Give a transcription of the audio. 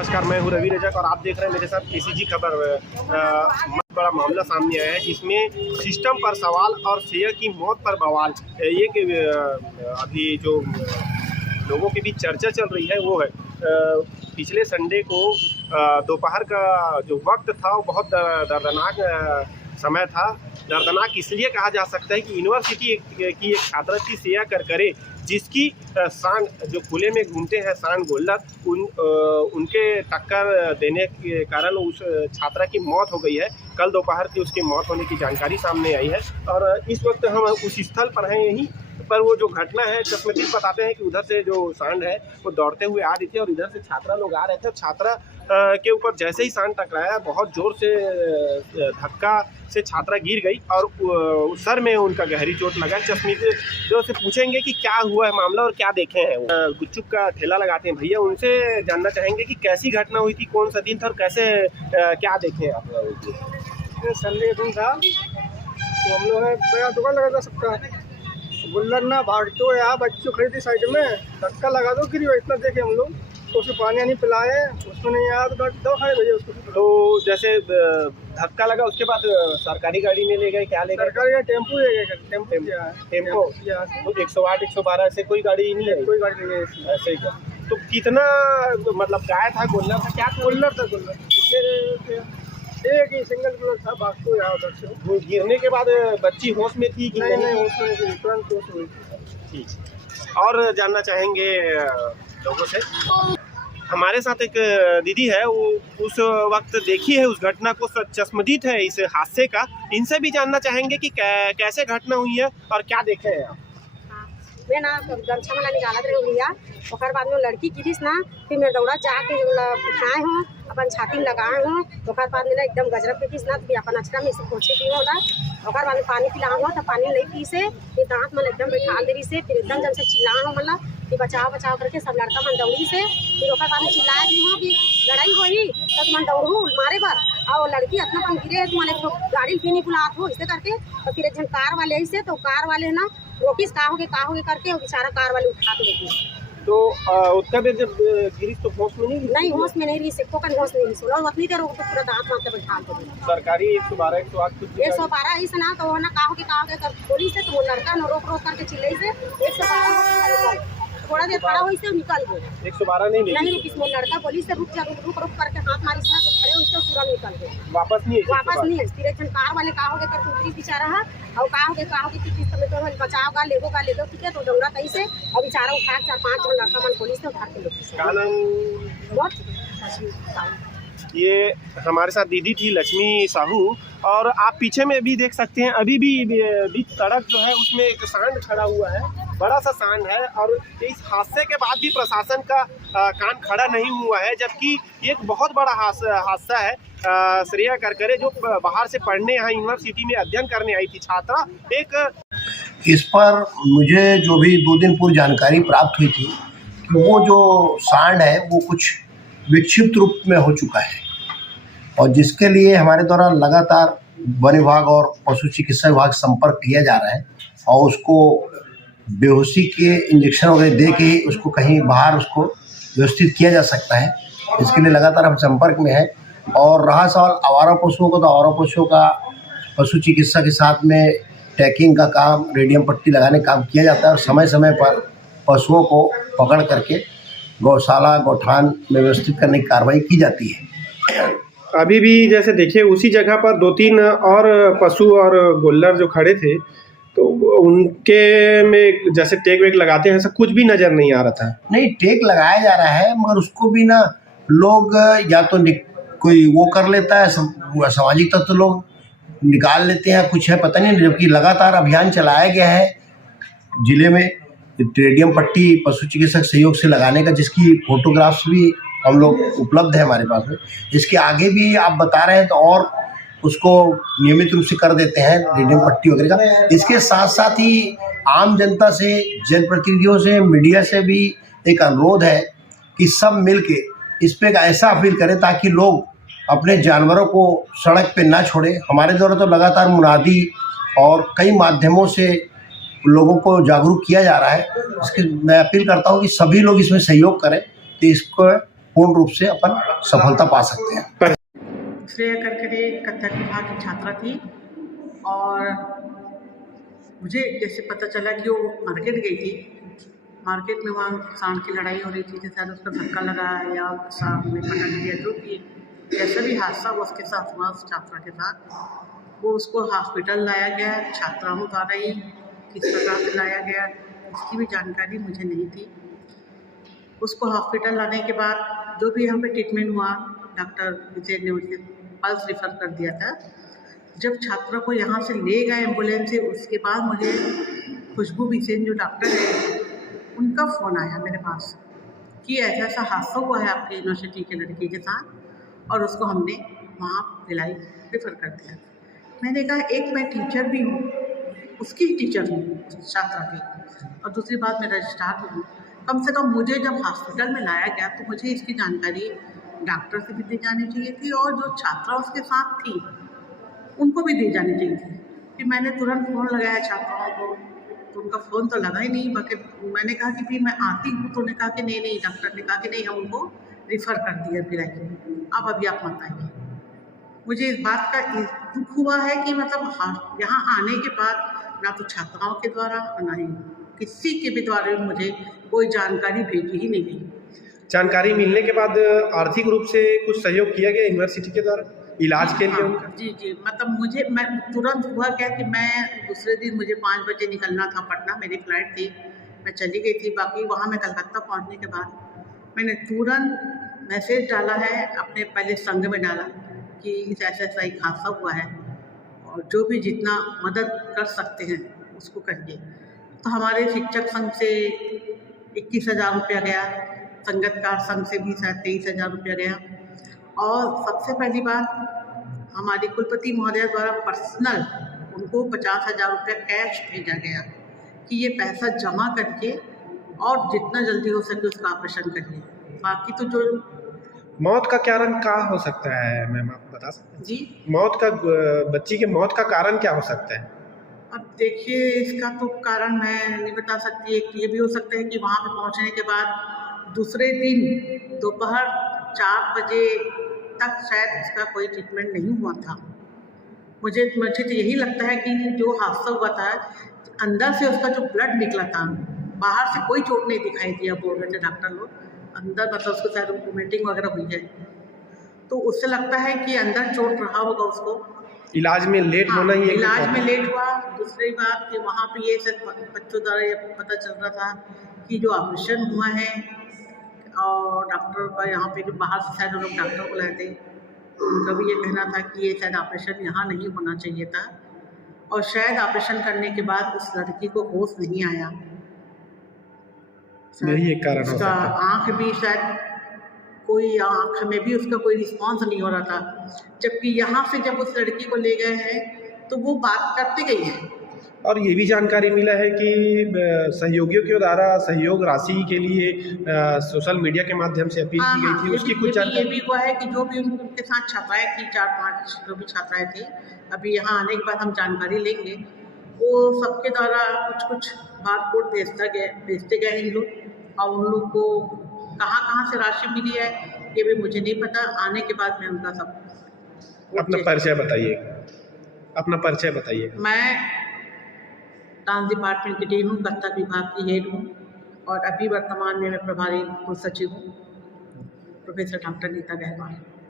नमस्कार, मैं हूं रवि रजक और आप देख रहे हैं मेरे साथ केसीजी खबर। बड़ा मामला सामने आया है जिसमें सिस्टम पर सवाल और शेयर की मौत पर बवाल। ये कि अभी जो लोगों के बीच चर्चा चल रही है वो है पिछले संडे को दोपहर का जो वक्त था वो बहुत दर्दनाक समय था। दर्दनाक इसलिए कहा जा सकता है कि यूनिवर्सिटी की एक छात्रा थी श्रेया करकरे, जिसकी सांड जो खुले में घूमते हैं सांड गोल्लर उनके टक्कर देने के कारण उस छात्रा की मौत हो गई है। कल दोपहर की उसकी मौत होने की जानकारी सामने आई है और इस वक्त हम उस स्थल पर हैं। यहीं पर वो जो घटना है, चश्मदीद बताते हैं कि उधर से जो सांड है वो दौड़ते हुए आ रही थी और इधर से छात्रा लोग आ रहे थे। छात्रा के ऊपर जैसे ही सांड टकराया, बहुत जोर से धक्का से छात्रा गिर गई और सर में उनका गहरी चोट लगा। चश्मदीद जो से पूछेंगे कि क्या हुआ है मामला और क्या देखे हैं। गुपचुप का ठेला लगाते हैं भैया, उनसे जानना चाहेंगे कि कैसी घटना हुई थी, कौन सा दिन था और कैसे क्या देखे हैं आप। संडे का दिन था तो हम लोग है दुकान लगा था सबका गुल्लर ना भागते हुए यहाँ बच्चों खड़ी थी साइड में, धक्का लगा दो गिरी। इतना देखे हम लोग तो उसे पानी नहीं पिलाए, उसको नहीं आया तो दवा खाए भैया उसको। तो जैसे धक्का लगा उसके बाद सरकारी गाड़ी में ले गए, क्या ले गए? सरकारी टेम्पो ले गए। टेम्पो तो 108 112 से कोई गाड़ी नहीं है? कोई गाड़ी नहीं है ऐसे ही क्या? तो कितना मतलब गाय था, गोल्लर था, क्या गुल्लर था? गुल्लर एक ही सिंगल गुल्लर था, भागते हुए उधर से। गिरने के बाद बच्ची होश में थी कि नहीं? होश में नहीं, तुरंत होश हुई। ठीक। और जानना चाहेंगे लोगों से। हमारे साथ एक दीदी है, वो उस वक्त देखी है उस घटना को, चश्मदीद है इस हादसे का। इनसे भी जानना चाहेंगे कि कैसे घटना हुई है और क्या देखे हैं आप। मैं ना गमछा वाला निकालत रही भैया, और बाद में लड़की गिरीस ना, फिर मैं दौड़ा जाके उठाए हूँ, अपन छाती में लगाए हूँ। और बाद में एकदम गजरब के किस ना, फिर अपन अचरा में इसे पोछे दी होला। और बाद में पानी पिला हुआ तो पानी नहीं पी से, फिर दांत मन एकदम बैठा देरी से, फिर एकदम जब से चिल्ला हो मतलब कि बचाओ बचाओ करके सब लड़का मन दौड़ी से। फिर बाद में चिल्लाए भी हो कि लड़ाई होई तो मन दौड़ू मारे बर, और लड़की अपना पन गिरे तो मैंने गाड़ी भी नहीं बुलात हो इसे करके। और फिर एक जन कार वाले ऐसे, तो कार वाले ना रोकिस का होगे करके बेचारा कार वाले उठा के लेके। तो उसका भी जब गिरी तो होश में नहीं? होश में नहीं रही, सिक्को का होश नहीं रही। और उतनी देर तो पूरा दांत मारते बैठा दे। सरकारी 112 112 ऐसे ना तो ना का होगे कर पुलिस से, तो वो लड़का न रोक करके चिल्लाई से 112 थोड़ा देर खड़ा हुई से निकल गए। 112 नहीं रुकी, लड़का पुलिस से रुक करके हाथ मारी से तो खड़े उससे पूरा निकल गए। वापस नहीं है। फिर एक कार वाले का होगे कर उतरी बेचारा है, और का होगे कि किस समय तो बचाओ का ले दो ठीक है। तो दौड़ा तई से और बेचारा उठा 4-5 जन लड़का मन पुलिस ने उठा के ले। ये हमारे साथ दीदी थी लक्ष्मी साहू, और आप पीछे में भी देख सकते हैं अभी भी बीच सड़क जो है उसमें एक सांड खड़ा हुआ है, बड़ा सा सांड है। और इस हादसे के बाद भी प्रशासन का कान खड़ा नहीं हुआ है, जबकि एक बहुत बड़ा हादसा है। श्रेया करकरे जो बाहर से पढ़ने यहाँ यूनिवर्सिटी में अध्ययन करने आई थी छात्रा, इस पर मुझे जो भी 2 दिन पूर्व जानकारी प्राप्त हुई थी कि वो जो सांड है वो कुछ विक्षिप्त रूप में हो चुका है, और जिसके लिए हमारे द्वारा लगातार वन विभाग और पशु चिकित्सा विभाग संपर्क किया जा रहा है, और उसको बेहोशी के इंजेक्शन वगैरह दे के उसको कहीं बाहर उसको व्यवस्थित किया जा सकता है। इसके लिए लगातार हम संपर्क में हैं। और रहा सवाल आवारा पशुओं को, तो आवारा पशुओं का पशु चिकित्सा के साथ में टैगिंग का काम, रेडियम पट्टी लगाने का काम किया जाता है, और समय समय पर पशुओं को पकड़ करके गौशाला गौठान में व्यवस्थित करने की कार्रवाई की जाती है। अभी भी जैसे देखिए उसी जगह पर 2-3 और पशु और गोल्लर जो खड़े थे, तो उनके में जैसे टेग वेग लगाते हैं, ऐसा कुछ भी नज़र नहीं आ रहा था। नहीं, टेग लगाया जा रहा है, मगर उसको भी ना लोग या तो कोई वो कर लेता है, सामाजिक तत्व लोग निकाल लेते हैं, कुछ है पता नहीं। जबकि लगातार अभियान चलाया गया है जिले में रेडियम पट्टी पशु चिकित्सक सहयोग से लगाने का, जिसकी फोटोग्राफ्स भी हम लोग उपलब्ध है हमारे पास में। इसके आगे भी आप बता रहे हैं तो और उसको नियमित रूप से कर देते हैं रेडियम पट्टी वगैरह का। इसके साथ साथ ही आम जनता से, जनप्रतिनिधियों से, मीडिया से भी एक अनुरोध है कि सब मिल के इस पर एक ऐसा अपील करें ताकि लोग अपने जानवरों को सड़क पे ना छोड़े। हमारे द्वारा तो लगातार मुनादी और कई माध्यमों से लोगों को जागरूक किया जा रहा है। इसके मैं अपील करता हूं कि सभी लोग इसमें सहयोग करें, तो इसको पूर्ण रूप से अपन सफलता पा सकते हैं। श्रेया करकरे कथक विभाग की छात्रा थी और मुझे जैसे पता चला कि वो मार्केट गई थी, मार्केट में वहाँ सांड की लड़ाई हो रही थी, तो शायद उसका धक्का लगा या सांड ने पटक दिया, जो कि जैसा भी हादसा हुआ उसके साथ हुआ उस छात्रा के साथ। वो उसको हॉस्पिटल लाया गया, छात्राओं द्वारा ही किस प्रकार से लाया गया इसकी भी जानकारी मुझे नहीं थी। उसको हॉस्पिटल लाने के बाद जो भी यहाँ पे ट्रीटमेंट हुआ, डॉक्टर विजय ने उसे पल्स रिफ़र कर दिया था। जब छात्रा को यहाँ से ले गए एम्बुलेंस से, उसके बाद मुझे खुशबू बिसेन जो डॉक्टर है उनका फ़ोन आया मेरे पास कि ऐसा ऐसा हादसा हुआ है आपके यूनिवर्सिटी के लड़के के साथ और उसको हमने वहाँ भिलाई रेफ़र कर दिया। मैंने कहा एक मैं टीचर भी हूँ, उसकी टीचर हूँ छात्रा की, और दूसरी बात मैं रजिस्ट्रार भी हूँ। कम से कम मुझे जब हॉस्पिटल में लाया गया तो मुझे इसकी जानकारी डॉक्टर से भी दी जानी चाहिए थी और जो छात्रा उसके साथ थी उनको भी दी जानी चाहिए थी। फिर मैंने तुरंत फ़ोन लगाया छात्राओं को, तो उनका फ़ोन तो लगा ही नहीं। बाकी मैंने कहा कि फिर मैं आती हूँ, तो उन्होंने कहा कि नहीं डॉक्टर ने कहा कि नहीं, हम उनको रिफ़र कर दिया भिलाई, अब अभी आप मत आइए। मुझे इस बात का दुख हुआ है कि मतलब यहाँ आने के बाद ना तो छात्राओं के द्वारा और ना ही किसी के भी द्वारा मुझे कोई जानकारी भेजी ही नहीं गई। जानकारी मिलने के बाद आर्थिक रूप से कुछ सहयोग किया गया यूनिवर्सिटी के द्वारा इलाज के लिए उनका? जी, मतलब मैं तुरंत हुआ क्या कि मैं दूसरे दिन मुझे 5 बजे निकलना था पटना, मेरी फ़्लाइट थी, मैं चली गई थी। बाकी वहाँ मैं कलकत्ता पहुँचने के बाद मैंने तुरंत मैसेज डाला है, अपने पहले संघ में डाला कि ऐसा एक हादसा हुआ है और जो भी जितना मदद कर सकते हैं उसको करिए। तो हमारे शिक्षक संघ से 21,000 रुपया गया, संगतकार संघ से भी शायद 23,000 रुपया गया, और सबसे पहली बात हमारी कुलपति महोदया द्वारा पर्सनल उनको 50,000 रुपया कैश भेजा गया कि ये पैसा जमा करके और जितना जल्दी हो सके उसका ऑपरेशन करिए। बाकी तो जो मौत का कारण क्या हो सकता है मैम, आप बता सकते हैं? जी, बच्ची के मौत का कारण क्या हो सकता है? अब देखिए इसका तो कारण मैं नहीं बता सकती। एक ये भी हो सकता है कि वहाँ पे पहुँचने के बाद दूसरे दिन दोपहर 4 बजे तक शायद इसका कोई ट्रीटमेंट नहीं हुआ था। मुझे तो यही लगता है कि जो हादसा हुआ था अंदर से उसका जो ब्लड निकला था, बाहर से कोई चोट नहीं दिखाई दिया, बोल रहे थे डॉक्टर लोग। अंदर मतलब उसको शायद वोमिटिंग वगैरह हुई है, तो उससे लगता है कि अंदर चोट रहा होगा उसको। इलाज में लेट होना ही इलाज में लेट हुआ। दूसरी बात कि वहाँ पे ये सब बच्चों द्वारा ये पता चल रहा था कि जो ऑपरेशन हुआ है, और डॉक्टर का यहाँ पे जो बाहर से शायद लोग डॉक्टर को लाए थे, उनका भी ये कहना था कि ये शायद ऑपरेशन यहाँ नहीं होना चाहिए था, और शायद ऑपरेशन करने के बाद उस लड़की को होश नहीं आया। यही एक कारण हो उसका सकता है। आँख भी शायद कोई आँख में भी उसका कोई रिस्पॉन्स नहीं हो रहा था, जबकि यहाँ से जब उस लड़की को ले गए हैं तो वो बात करते गई है। और ये भी जानकारी मिला है कि सहयोगियों के द्वारा सहयोग राशि के लिए सोशल मीडिया के माध्यम से अपील की गई थी, उसकी कुछ ये भी हुआ है कि जो भी उनके साथ छात्राएं थी, 4-5 जो भी छात्राएं थी, अभी यहाँ आने के बाद हम जानकारी लेंगे। वो सबके द्वारा कुछ बारकोड भेजते गए इन लोग, और उन लोग को कहाँ से राशि मिली है ये भी मुझे नहीं पता। आने के बाद मैं उनका सब अपना परिचय बताइए। मैं डांस डिपार्टमेंट की डीन हूँ, कथक विभाग की हेड हूँ, और अभी वर्तमान में मैं प्रभारी कुल सचिव हूँ, प्रोफेसर डॉक्टर नीता गहवाल।